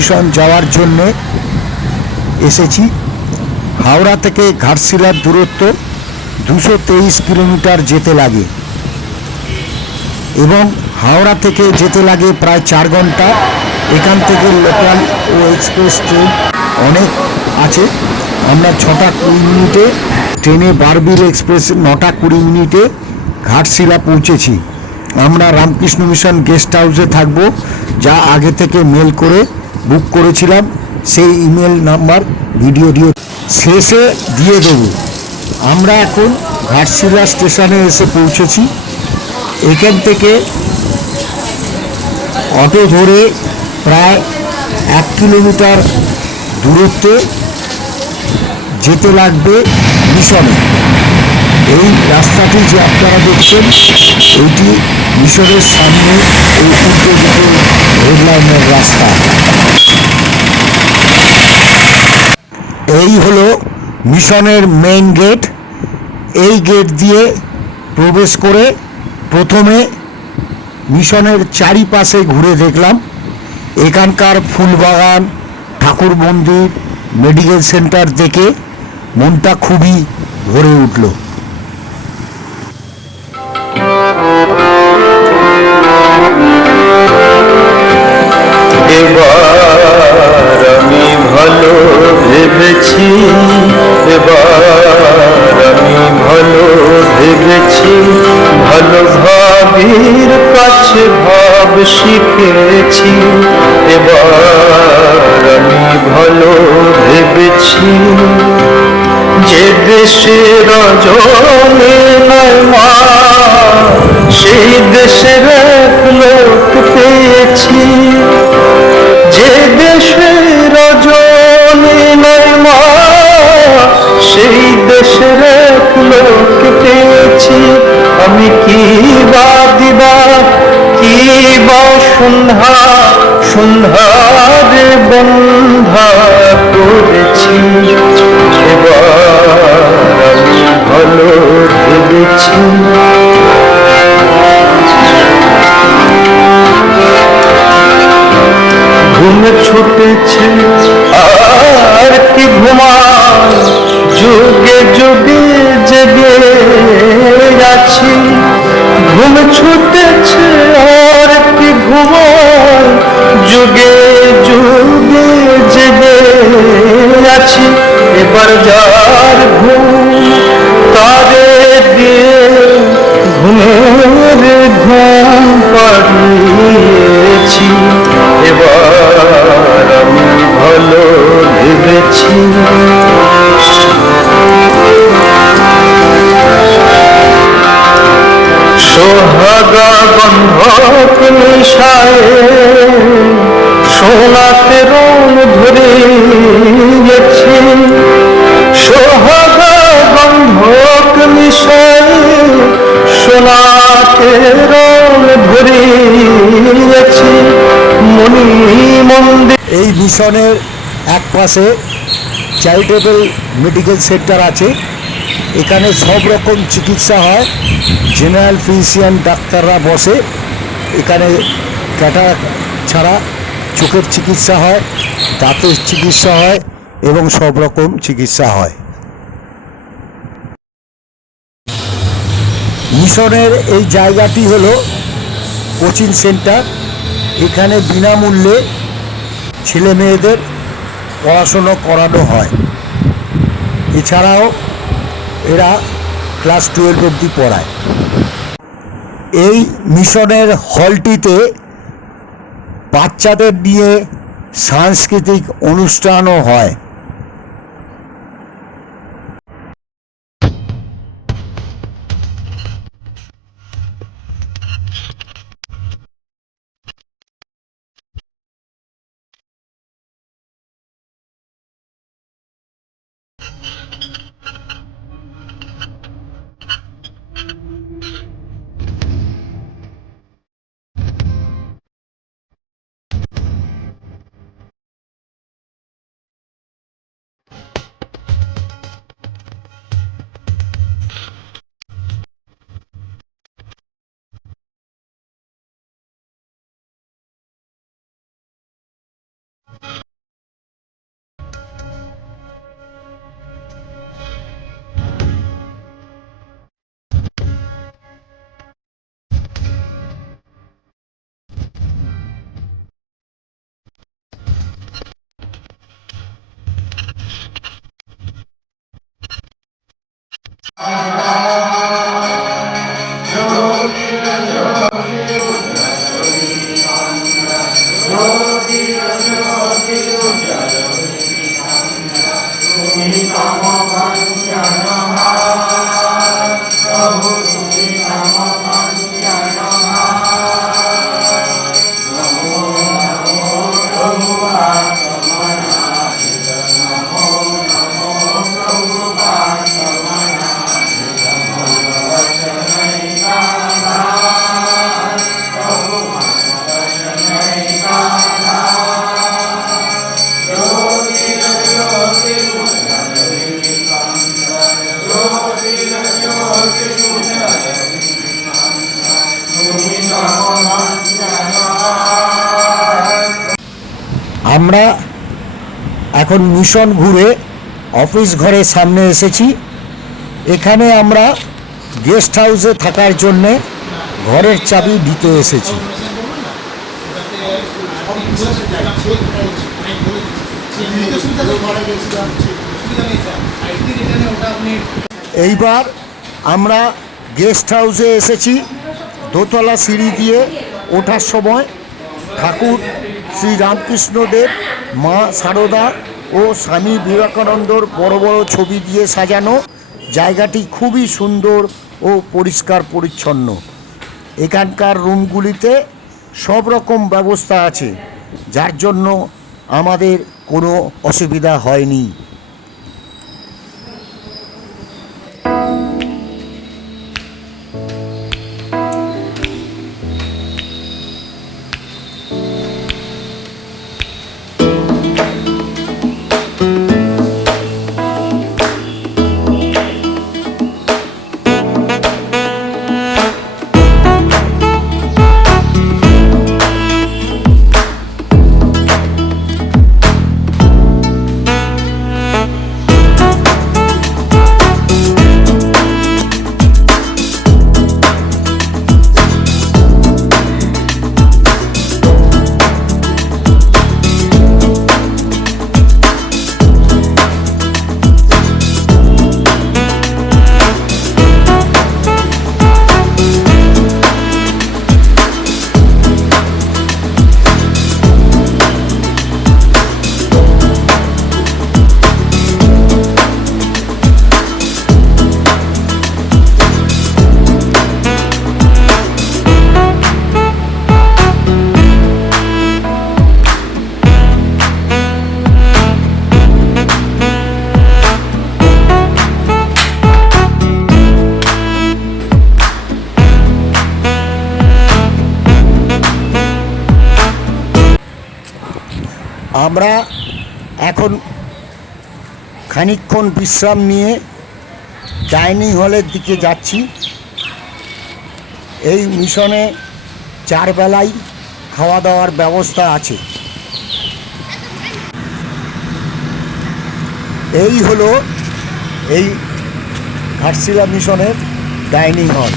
Mission যাওয়ার জন্যে এসেছি। হাওড়া থেকে ঘাটশিলার দূরত্ব 223 কিলোমিটার যেতে লাগে এবং হাওড়া থেকে যেতে লাগে প্রায় 4 ঘন্টা। এখান থেকে লোকাল ও এক্সপ্রেস ট্রেন অনেক আছে। আমরা 6টা 20 মিনিটে ট্রেনে, বারবিল এক্সপ্রেস 9টা 20 মিনিটে ঘাটশিলা পৌঁছেছি। আমরা রামকৃষ্ণ মিশন গেস্ট হাউসে থাকব, যা আগে থেকে মেল করে বুক করেছিলাম। সেই ইমেল নাম্বার ভিডিও শেষে দিয়ে দেব। আমরা এখন ঘাটশিলা স্টেশনে এসে পৌঁছেছি। এখান থেকে অটো ধরে প্রায় 1 কিলোমিটার দূরত্বে যেতে লাগবে মিশনে। এই রাস্তাটি যে আপনারা দেখছেন, এটি মিশনের সামনে এই উল্টো দিকে রেললাইনের রাস্তা। এই হলো মিশনের মেইন গেট। এই গেট দিয়ে প্রবেশ করে প্রথমে মিশনের চারিপাশে ঘুরে দেখলাম। এখানকার ফুলবাগান, ঠাকুর মন্দির, মেডিকেল সেন্টার দেখে মনটা খুবই ভরে উঠল। এবার আমি ভালো ভেবেছি, এবার আমি ভালো ভেবেছি, ভালো ভাবির কাছে ভাব শিখেছি। এবার আমি ভালো ভেবেছি, যে দেশে রজনী নয় মা, সেই দেশের এক লোক পেয়েছি। যে দেশে রজনী নয় মা, সেই দেশের এক লোক পেয়েছি। আমি কি বা দিবা, কি বা সন্ধ্যা, সন্ধ্যারে বন্ধা করেছি। এবার আমি ভালো ভেবেছি, ঘুম ছুটেছে আর কি ঘুমায়, যুগে যুগে জেগে আছি। ঘুম ছুটেছে আর কি ঘুমায়, যুগে যুগে জেগে আছি। এবার যার ঘুম তারে দিয়ে ঘুমের ঘুম পাড়িয়েছি। এবার আমি ভালো ভেবেছি, সোহাগা বন্ধক মিশায়ে সোনাতে রং ধরিয়েছি। সোহাগা বন্ধক মিশায়ে সোনাতে রং ধরিয়েছি। মনি মন্দির। এই মিশনের এক পাশে চ্যারিটেবল মেডিকেল সেন্টার আছে। এখানে সব রকম চিকিৎসা হয়। জেনারেল ফিজিশিয়ান ডাক্তাররা বসে। এখানে ক্যাটারাক্ট ছাড়া চোখের চিকিৎসা হয়, দাঁতের চিকিৎসা হয় এবং সব রকম চিকিৎসা হয়। মিশনের এই জায়গাটি হলো কোচিং সেন্টার। এখানে বিনামূল্যে ছেলে মেয়েদের পড়াশুনো করানো হয়। এছাড়াও এরা ক্লাস 12 অবধি পড়ায়। এই মিশনের হলটিতে বাচ্চাদের নিয়ে সাংস্কৃতিক অনুষ্ঠানও হয়। আমরা এখন মিশন ঘুরে অফিস ঘরের সামনে এসেছি। এখানে আমরা গেস্ট হাউসে থাকার জন্যে ঘরের চাবি দিতে এসেছি। এইবার আমরা গেস্ট হাউসে এসেছি। দোতলা সিঁড়ি দিয়ে ওঠার সময় ঠাকুর শ্রী রামকৃষ্ণদেব, মা সারদা ও স্বামী বিবেকানন্দর বড় বড় ছবি দিয়ে সাজানো। জায়গাটি খুবই সুন্দর ও পরিষ্কার পরিচ্ছন্ন। এখানকার রুমগুলিতে সব রকম ব্যবস্থা আছে, যার জন্য আমাদের কোনো অসুবিধা হয়নি। আমরা এখন খানিকক্ষণ বিশ্রাম নিয়ে ডাইনিং হলের দিকে যাচ্ছি। এই মিশনে 4 বেলাই খাওয়া দাওয়ার ব্যবস্থা আছে। এই হলো এই ঘাটশিলা মিশনের ডাইনিং হল।